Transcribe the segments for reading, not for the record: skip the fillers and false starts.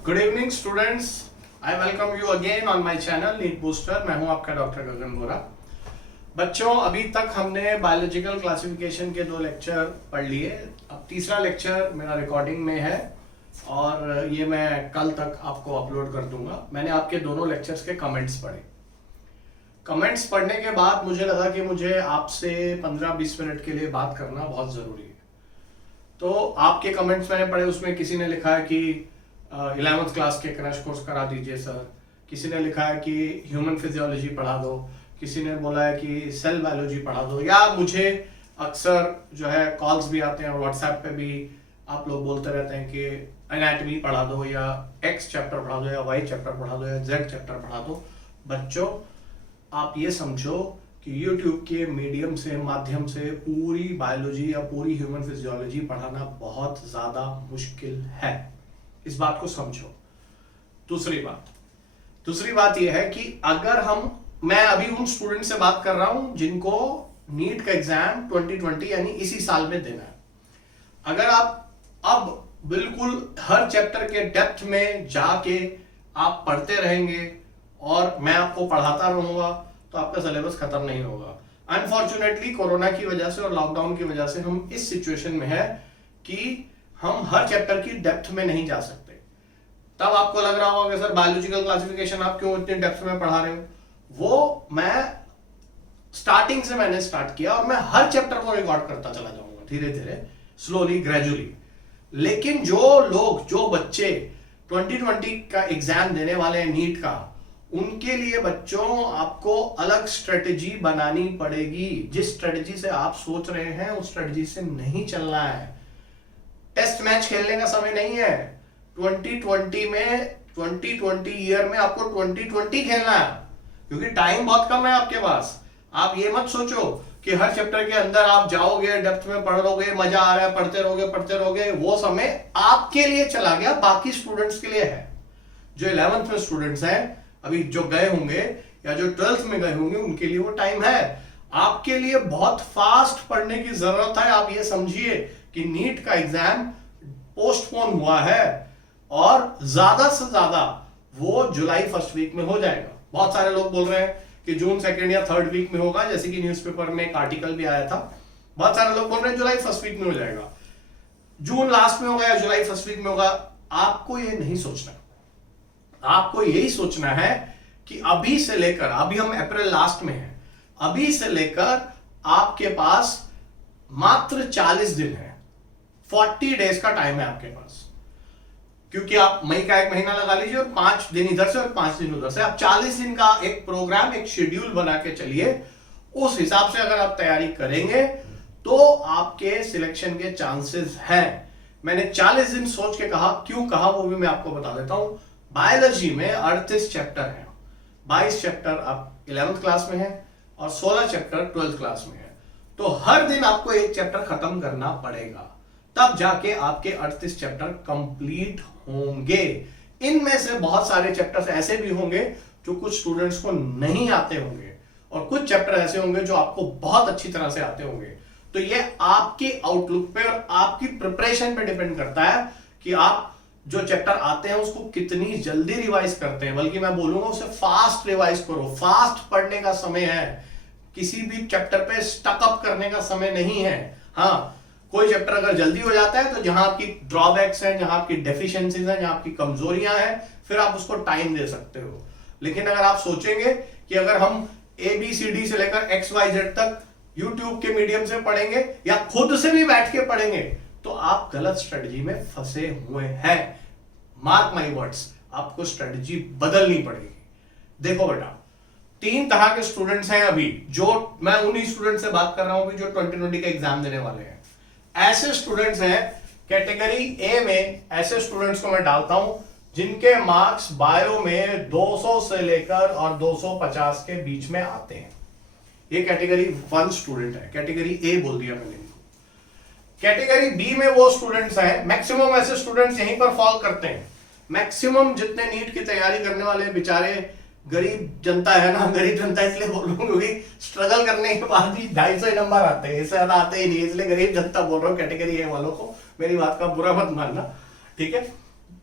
Good evening students, I welcome you again on my channel NEET booster. मैं हूं आपका doctor गगन बोरा। बच्चों, अभी तक हमने बायोलॉजिकल क्लासिफिकेशन के 2 लेक्चर पढ़ लिए। अब तीसरा लेक्चर मेरा रिकॉर्डिंग में है और ये मैं कल तक आपको अपलोड कर दूंगा। मैंने आपके दोनों लेक्चर्स के कमेंट्स पढ़े। कमेंट्स पढ़ने के बाद मुझे लगा कि मुझे आपसे 15-20 मिनट के लिए बात करना बहुत ज़रूरी है। तो आपके कमेंट्स मैंने पढ़े, उसमें किसी ने लिखा है कि 11th क्लास के क्रैश कोर्स करा दीजिए सर, किसी ने लिखा है कि ह्यूमन फिजियोलॉजी पढ़ा दो, किसी ने बोला है कि सेल बायोलॉजी पढ़ा दो, या मुझे अक्सर जो है कॉल्स भी आते हैं और व्हाट्सएप पे भी आप लोग बोलते रहते हैं कि एनाटॉमी पढ़ा दो, या एक्स चैप्टर पढ़ा दो, या वाई चैप्टर पढ़ा दो, या जेड चैप्टर पढ़ा दो। बच्चों, आप ये समझो कि YouTube के मीडियम से माध्यम से पूरी बायोलॉजी या पूरी ह्यूमन फिजियोलॉजी पढ़ाना बहुत ज़्यादा मुश्किल है। इस बात को समझो। दूसरी बात यह है कि अगर मैं अभी उन स्टूडेंट से बात कर रहा हूं जिनको नीट का एग्जाम 2020 यानी इसी साल में देना है। अगर आप अब बिल्कुल हर चैप्टर के डेप्थ में जाके आप पढ़ते रहेंगे और मैं आपको पढ़ाता रहूंगा तो आपका सिलेबस खत्म नहीं होगा। अनफॉर्चुनेटली कोरोना की वजह से और लॉकडाउन की वजह से हम इस सिचुएशन में है कि हम हर चैप्टर की डेप्थ में नहीं जा सकते। तब आपको लग रहा होगा कि सर बायोलॉजिकल क्लासिफिकेशन आप क्यों इतनी डेप्थ में पढ़ा रहे हो। वो मैं स्टार्टिंग से मैंने स्टार्ट किया और मैं हर चैप्टर को रिकॉर्ड करता चला जाऊंगा, धीरे धीरे, स्लोली, ग्रेजुअली। लेकिन जो बच्चे 2020 का एग्जाम देने वाले हैं नीट का, उनके लिए बच्चों आपको अलग स्ट्रेटेजी बनानी पड़ेगी। जिस स्ट्रेटेजी से आप सोच रहे हैं उस स्ट्रेटेजी से नहीं चलना है। टेस्ट मैच खेलने का समय नहीं है। 2020 ईयर में आपको 2020 खेलना है, क्योंकि टाइम बहुत कम है आपके पास। आप ये मत सोचो कि हर चैप्टर के अंदर आप जाओगे, डेप्थ में पढ़ोगे, मजा आ रहा है, पढ़ते रहोगे। वो समय आपके लिए चला गया, बाकी स्टूडेंट्स के लिए है। जो 11th में स्टूडेंट्स हैं अभी, जो गए होंगे या जो 12th में गए होंगे, उनके लिए वो टाइम है। आपके लिए बहुत फास्ट पढ़ने की जरूरत है। आप ये समझिए कि नीट का एग्जाम पोस्टपोन हुआ है और ज्यादा से ज्यादा वो जुलाई फर्स्ट वीक में हो जाएगा। बहुत सारे लोग बोल रहे हैं कि जून सेकेंड या थर्ड वीक में होगा, जैसे कि न्यूज़पेपर में एक आर्टिकल भी आया था। बहुत सारे लोग बोल रहे हैं जुलाई फर्स्ट वीक में हो जाएगा, जून लास्ट में होगा या जुलाई फर्स्ट वीक में होगा। आपको ये नहीं सोचना। आपको यही सोचना है कि अभी से लेकर, अभी हम अप्रैल लास्ट में हैं, अभी से लेकर आपके पास मात्र 40 दिन है, 40 डेज का टाइम है आपके पास। क्योंकि आप मई का 1 महीना लगा लीजिए और 5 दिन इधर से और 5 दिन उधर से, आप 40 दिन का एक प्रोग्राम, एक शेड्यूल बना के चलिए। उस हिसाब से अगर आप तैयारी करेंगे तो आपके सिलेक्शन के चांसेस हैं। मैंने 40 दिन सोच के कहा, क्यों कहा वो भी मैं आपको बता देता हूं। बायोलॉजी में 38 चैप्टर हैं, 22 चैप्टर आप 11th क्लास में हैं और 16 चैप्टर 12th क्लास में है। तो हर दिन आपको एक चैप्टर खत्म करना पड़ेगा, तब जाके आपके 38 चैप्टर कंप्लीट होंगे। इनमें से बहुत सारे चैप्टर्स ऐसे भी होंगे जो कुछ स्टूडेंट्स को नहीं आते होंगे, और कुछ चैप्टर ऐसे होंगे जो आपको बहुत अच्छी तरह से आते होंगे। तो ये आपके आउटलुक पे और आपकी प्रिपरेशन पे डिपेंड करता है कि आप जो चैप्टर आते हैं उसको कितनी जल्दी रिवाइज करते हैं। बल्कि मैं बोलूंगा उसे फास्ट रिवाइज करो। फास्ट पढ़ने का समय है, किसी भी चैप्टर पे स्टकअप करने का समय नहीं है। हाँ, कोई चैप्टर अगर जल्दी हो जाता है तो जहां आपकी ड्रॉबैक्स हैं, जहां आपकी डेफिशिएंसीज हैं, जहां आपकी कमजोरियां हैं, फिर आप उसको टाइम दे सकते हो। लेकिन अगर आप सोचेंगे कि अगर हम ABCD से लेकर XYZ तक YouTube के मीडियम से पढ़ेंगे या खुद से भी बैठ के पढ़ेंगे, तो आप गलत स्ट्रेटजी में फंसे हुए हैं। मार्क माई वर्ड्स, आपको स्ट्रेटजी बदलनी पड़ेगी। देखो बेटा, 3 तरह के स्टूडेंट्स हैं अभी, जो मैं उन्हीं स्टूडेंट से बात कर रहा हूं जो 2020 का एग्जाम देने वाले हैं। ऐसे स्टूडेंट्स हैं कैटेगरी A में, ऐसे स्टूडेंट्स को मैं डालता हूं जिनके मार्क्स बायो में 200 से लेकर और 250 के बीच में आते हैं। ये कैटेगरी 1 स्टूडेंट है, कैटेगरी A बोल दिया मैंने। कैटेगरी B में वो स्टूडेंट्स हैं, मैक्सिमम ऐसे स्टूडेंट्स यहीं पर फॉल करते हैं। मैक्सिमम जितने नीट की तैयारी करने वाले बेचारे गरीब जनता है ना, गरीब जनता इसलिए बोल रहा हूँ क्योंकि स्ट्रगल करने के बाद भी 250 नंबर आते हैं, इससे ज्यादा आते ही नहीं, इसलिए गरीब जनता बोल रहा हूँ कैटेगरी ए वालों को। मेरी बात का बुरा मत मानना, ठीक है।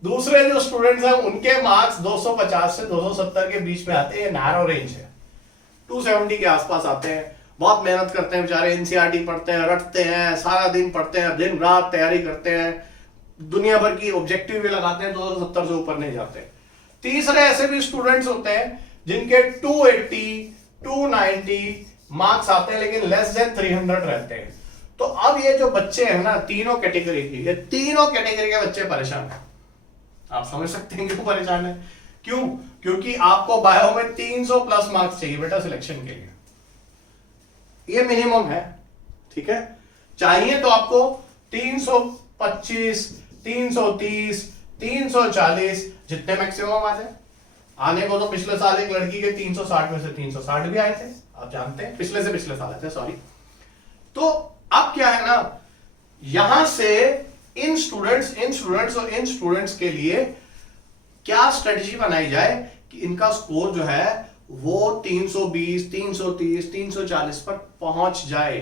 दूसरे जो स्टूडेंट्स हैं उनके मार्क्स 250 से 270 के बीच में आते हैं, नैरो रेंज है, 270 के आसपास आते हैं। बहुत मेहनत करते हैं बेचारे, एनसीईआरटी पढ़ते हैं, रटते हैं, सारा दिन पढ़ते हैं, दिन रात तैयारी करते हैं, दुनिया भर की ऑब्जेक्टिव भी लगाते हैं, 270 से ऊपर नहीं जाते। तीसरे ऐसे भी स्टूडेंट्स होते हैं जिनके 280 290 मार्क्स आते हैं लेकिन लेस देन 300 रहते हैं। तो अब ये जो बच्चे हैं ना, तीनों कैटेगरी की, ये तीनों कैटेगरी के बच्चे परेशान हैं। आप समझ सकते हैं क्यों परेशान है? क्यों? क्योंकि आपको बायो में 300 प्लस मार्क्स चाहिए बेटा सिलेक्शन के लिए, ये मिनिमम है, ठीक है। चाहिए तो आपको 325 330 340 जितने मैक्सिमम आ जाए। आने को तो पिछले साल एक लड़की के 360 में से 360 भी आए थे, आप जानते हैं, पिछले से पिछले साल आए थे, सॉरी। तो अब क्या है ना, यहां से इन स्टूडेंट्स के लिए क्या स्ट्रेटजी बनाई जाए कि इनका स्कोर जो है वो 320 330 340 पर पहुंच जाए।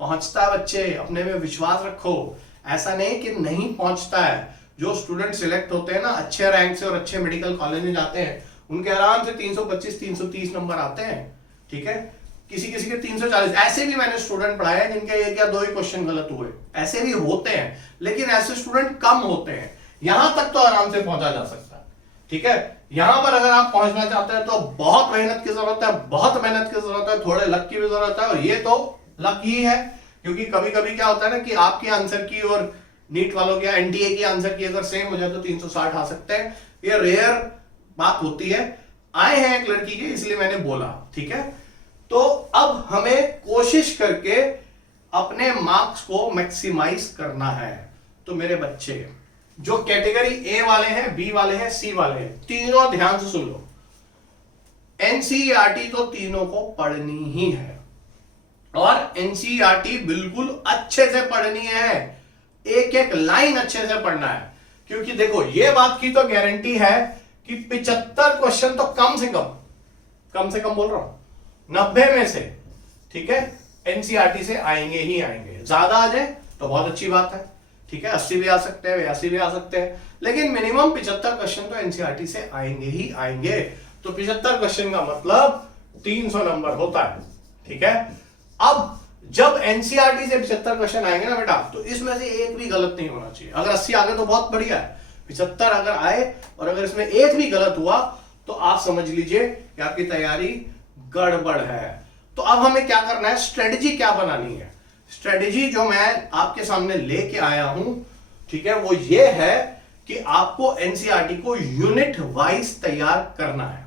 पहुंचता है बच्चे, अपने में विश्वास रखो, ऐसा नहीं कि नहीं पहुंचता है। जो स्टूडेंट सिलेक्ट होते हैं ना अच्छे रैंक से और अच्छे मेडिकल कॉलेज में जाते हैं, उनके आराम से 325 330 नंबर आते हैं, ठीक है। किसी किसी के 340, ऐसे भी मैंने स्टूडेंट पढ़ाए हैं जिनके एक या दो ही क्वेश्चन गलत हुए, ऐसे भी होते हैं, लेकिन ऐसे स्टूडेंट कम होते हैं। यहां तक तो आराम से पहुंचा जा सकता है, ठीक है। यहां पर अगर आप पहुंचना चाहते हैं तो बहुत मेहनत की जरूरत है, बहुत मेहनत की जरूरत है, थोड़े लक की भी जरूरत है, और ये तो लक ही है, क्योंकि कभी कभी क्या होता है ना कि आपके आंसर की और नीट वालों के एनटीए की आंसर की अगर सेम हो जाए तो 360 आ सकते हैं। ये रेयर बात होती है। आए हैं एक लड़की के, इसलिए मैंने बोला, ठीक है। तो अब हमें कोशिश करके अपने मार्क्स को मैक्सिमाइज करना है। तो मेरे बच्चे जो कैटेगरी ए वाले हैं, बी वाले हैं, सी वाले हैं, तीनों ध्यान से सुन लो। एनसीईआरटी तो तीनों को पढ़नी ही है, और एनसीईआरटी बिल्कुल अच्छे से पढ़नी है, एक एक लाइन अच्छे से पढ़ना है। क्योंकि देखो, ये बात की तो गारंटी है कि 75 क्वेश्चन तो कम से कम बोल रहा हूं, 90 में से, ठीक है, एनसीईआरटी से आएंगे ही आएंगे। ज्यादा आ जाए तो बहुत अच्छी बात है, ठीक है, 80 भी आ सकते हैं, 82 भी आ सकते हैं, लेकिन मिनिमम 75 क्वेश्चन तो एनसीईआरटी से आएंगे ही आएंगे। तो 75 क्वेश्चन का मतलब 300 नंबर होता है, ठीक है। अब जब एनसीईआरटी से 75 क्वेश्चन आएंगे ना बेटा, तो इसमें से एक भी गलत नहीं होना चाहिए। अगर 80 आ गए तो बहुत बढ़िया है, 75 अगर आए और अगर इसमें एक भी गलत हुआ तो आप समझ लीजिए कि आपकी तैयारी गड़बड़ है। तो अब हमें क्या करना है, स्ट्रेटजी क्या बनानी है। स्ट्रेटजी जो मैं आपके सामने लेके आया हूं, ठीक है, वो ये है कि आपको एनसीईआरटी को यूनिट वाइज तैयार करना है।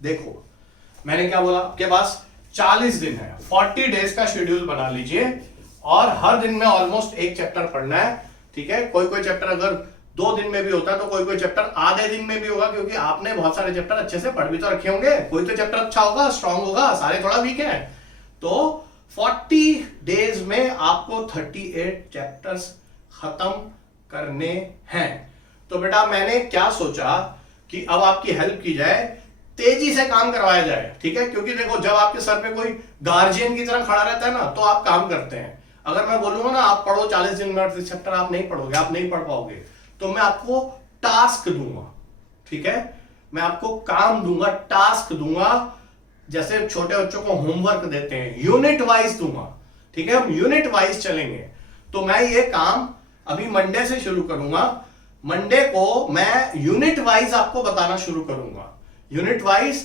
देखो मैंने क्या बोला, आपके पास 40 दिन है, 40 डेज का शेड्यूल बना लीजिए, और हर दिन में ऑलमोस्ट एक चैप्टर पढ़ना है, ठीक है। कोई चैप्टर अगर 2 दिन में भी होता है तो कोई चैप्टर आधे दिन में भी होगा, क्योंकि आपने बहुत सारे चैप्टर अच्छे से पढ़ भी तो रखे होंगे। कोई तो चैप्टर अच्छा होगा, स्ट्रांग होगा, सारे थोड़ा वीक है। तो 40 डेज में आपको 38 चैप्टर्स खत्म करने हैं। तो बेटा मैंने क्या सोचा कि अब आपकी हेल्प की जाए, तेजी से काम करवाया जाए, ठीक है। क्योंकि देखो, जब आपके सर पे कोई गार्जियन की तरह खड़ा रहता है ना, तो आप काम करते हैं। अगर मैं बोलूंगा ना आप पढ़ो 40 दिन में चैप्टर, आप नहीं पढ़ोगे, आप नहीं पढ़ पाओगे। तो मैं आपको टास्क दूंगा, ठीक है, मैं आपको काम दूंगा, टास्क दूंगा, जैसे छोटे बच्चों को होमवर्क देते हैं, यूनिट वाइज दूंगा, ठीक है। हम यूनिट वाइज चलेंगे। तो मैं ये काम अभी मंडे से शुरू करूंगा। मंडे को मैं यूनिट वाइज आपको बताना शुरू करूंगा, यूनिट वाइज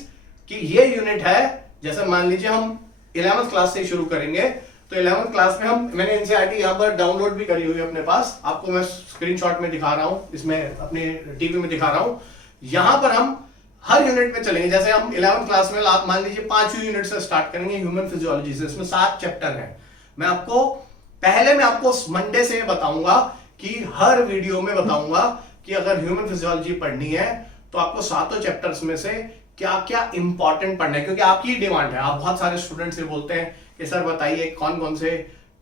कि ये यूनिट है। जैसे मान लीजिए हम 11th क्लास से शुरू करेंगे, तो 11th क्लास में मैंने एनसीईआरटी यहां पर डाउनलोड भी करी हुई है अपने पास, आपको मैं स्क्रीनशॉट में दिखा रहा हूं, इसमें अपने टीवी में दिखा रहा हूं। यहां पर हम हर यूनिट में चलेंगे। जैसे हम 11th क्लास में मान लीजिए 5वीं यूनिट से स्टार्ट करेंगे, ह्यूमन फिजियोलॉजी से, इसमें 7 चैप्टर हैं। मैं आपको मंडे से बताऊंगा कि हर वीडियो में बताऊंगा कि अगर ह्यूमन फिजियोलॉजी पढ़नी है तो आपको 7 चैप्टर्स में से क्या क्या इंपॉर्टेंट पढ़ना है, क्योंकि आपकी डिमांड है। आप बहुत सारे स्टूडेंट से बोलते हैं कि सर बताइए कौन कौन से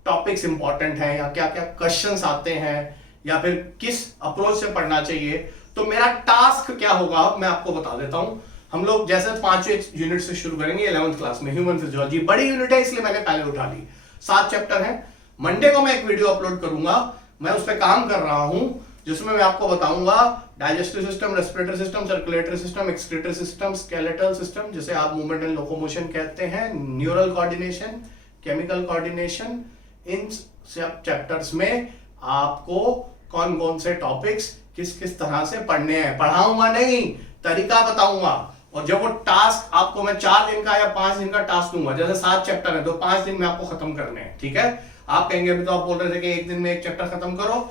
टॉपिक्स इंपॉर्टेंट हैं, या क्या क्या क्वेश्चंस आते हैं, या फिर किस अप्रोच से पढ़ना चाहिए। तो मेरा टास्क क्या होगा मैं आपको बता देता हूं। हम लोग जैसे 5वें यूनिट से शुरू करेंगे 11th क्लास में, ह्यूमन फिजियोलॉजी बड़ी यूनिट है इसलिए मैंने पहले उठा ली, 7 चैप्टर हैं। मंडे को मैं एक वीडियो अपलोड करूंगा, मैं उस पर काम कर रहा हूं, जिसमें मैं आपको बताऊंगा digestive system, respiratory system, circulatory system, excretory system, skeletal system जिसे आप मूवमेंट एंड लोकोमोशन कहते हैं, न्यूरल कोऑर्डिनेशन, केमिकल कोऑर्डिनेशन, इन सब चैप्टर्स में आपको कौन कौन से टॉपिक्स किस किस तरह से पढ़ने हैं पढ़ाऊंगा नहीं, तरीका बताऊंगा। और जब वो टास्क आपको मैं 4 दिन का या 5 दिन का टास्क दूंगा, जैसे 7 चैप्टर है तो 5 दिन में आपको खत्म करने हैं, ठीक है। आप कहेंगे अभी तो आप बोल रहे थे कि एक दिन में एक चैप्टर खत्म करो,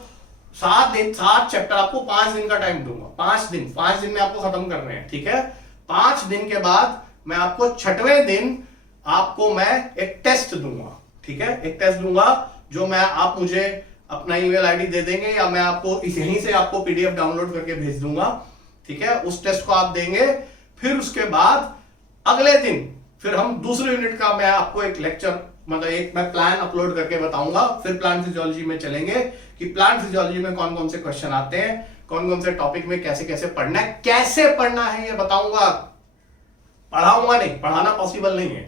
7 चैप्टर आपको 5 दिन का टाइम दूंगा, 5 दिन में आपको खत्म करने हैं, ठीक है। 5 दिन के बाद मैं आपको 6वें दिन आपको मैं एक टेस्ट दूंगा, ठीक है। एक टेस्ट दूंगा जो मैं आप मुझे अपना ईमेल आईडी दे देंगे या मैं आपको यहीं से आपको पीडीएफ डाउनलोड करके भेज दूंगा, ठीक है। उस टेस्ट को आप देंगे, फिर उसके बाद अगले दिन फिर हम दूसरे यूनिट का मैं आपको एक लेक्चर मतलब एक मैं प्लान अपलोड करके बताऊंगा। फिर प्लांट फिजियोलॉजी में चलेंगे कि प्लांट फिजियोलॉजी में कौन कौन से क्वेश्चन आते हैं, कौन कौन से टॉपिक में कैसे कैसे पढ़ना है, कैसे पढ़ना है ये बताऊंगा, पढ़ाऊंगा नहीं, पढ़ाना पॉसिबल नहीं है।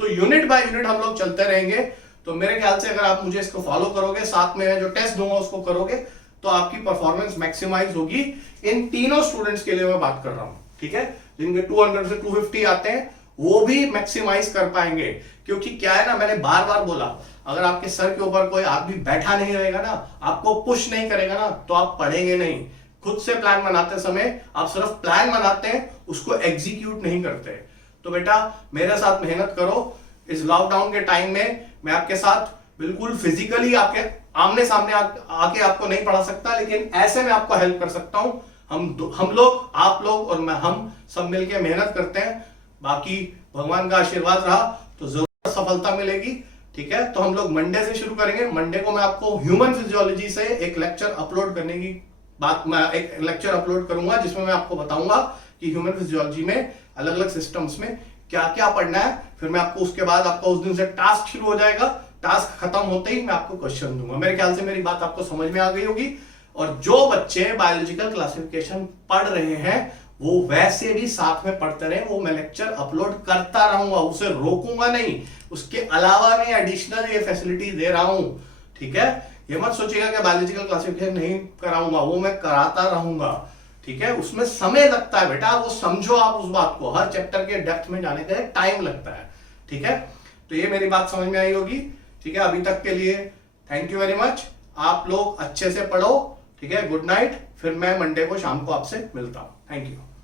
तो यूनिट बाय यूनिट हम लोग चलते रहेंगे। तो मेरे ख्याल से अगर आप मुझे इसको फॉलो करोगे, साथ में जो टेस्ट दूंगा उसको करोगे, तो आपकी परफॉर्मेंस मैक्सिमाइज होगी। इन तीनों स्टूडेंट्स के लिए मैं बात कर रहा हूं, ठीक है। जिनके 200 से 250 आते हैं वो भी मैक्सिमाइज कर पाएंगे, क्योंकि क्या है ना, मैंने बार बार बोला, अगर आपके सर के ऊपर कोई आदमी बैठा नहीं रहेगा ना, आपको पुश नहीं करेगा ना, तो आप पढ़ेंगे नहीं। खुद से प्लान बनाते समय आप सिर्फ प्लान बनाते हैं, उसको एग्जीक्यूट नहीं करते। तो बेटा मेरे साथ मेहनत करो। इस लॉकडाउन के टाइम में मैं आपके साथ बिल्कुल फिजिकली आपके आमने सामने आके आपको नहीं पढ़ा सकता, लेकिन ऐसे में आपको हेल्प कर सकता हूं। हम लोग, आप लोग और मैं, हम सब मिलके मेहनत करते हैं। बाकी भगवान का आशीर्वाद रहा तो जरूर सफलता मिलेगी, ठीक है। तो हम लोग मंडे से शुरू करेंगे। मंडे को मैं आपको ह्यूमन फिजियोलॉजी से एक लेक्चर अपलोड करने की बात, मैं एक लेक्चर अपलोड करूंगा जिसमें मैं आपको बताऊंगा कि ह्यूमन फिजियोलॉजी में अलग अलग सिस्टम्स में क्या क्या पढ़ना है। फिर मैं आपको उसके बाद आपका उस दिन से टास्क शुरू हो जाएगा। टास्क खत्म होते ही मैं आपको क्वेश्चन दूंगा। मेरे ख्याल से मेरी बात आपको समझ में आ गई होगी। और जो बच्चे बायोलॉजिकल क्लासिफिकेशन पढ़ रहे हैं वो वैसे भी साथ में पढ़ते रहे, वो मैं लेक्चर अपलोड करता रहूंगा, उसे रोकूंगा नहीं। उसके अलावा मैं एडिशनल ये फैसिलिटी दे रहा हूं, ठीक है। ये मत सोचिएगा कि बायोलॉजिकल क्लासिफिकेशन नहीं कराऊंगा, वो मैं कराता रहूंगा, ठीक है। उसमें समय लगता है बेटा, वो समझो आप उस बात को। हर चैप्टर के डेप्थ में जाने के लिए टाइम लगता है, ठीक है। तो ये मेरी बात समझ में आई होगी, ठीक है। अभी तक के लिए थैंक यू वेरी मच। आप लोग अच्छे से पढ़ो, ठीक है। Good night. फिर मैं मंडे को शाम को आपसे मिलता हूं। Thank you.